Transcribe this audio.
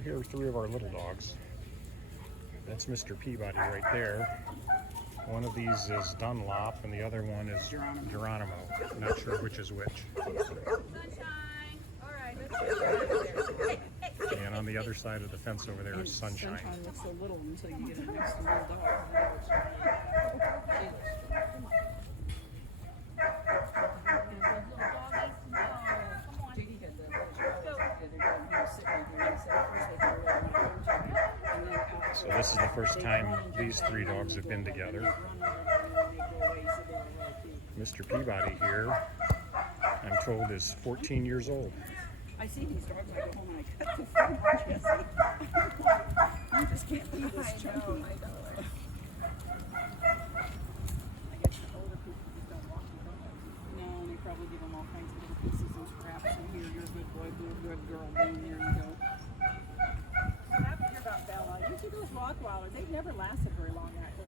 So here are three of our little dogs. That's Mr. Peabody right there. One of these is Dunlop and the other one is Geronimo. Not sure which is which. And on the other side of the fence over there is Sunshine. Sunshine looks so little until you get it next to little dog. So this is the first time these three dogs have been together. Mr. Peabody here, I'm told, is 14 years old. I see these dogs, I go home and I cut the food on Jesse. You just can't leave this chunky. I know. I guess the older people just don't walk the dogs. No, they probably give them all kinds of little pieces and scraps. And here, you're a good boy, good girl, Bean, there you go. What happened about Bella? You see those Rottweilers, they've never lasted very long, actually.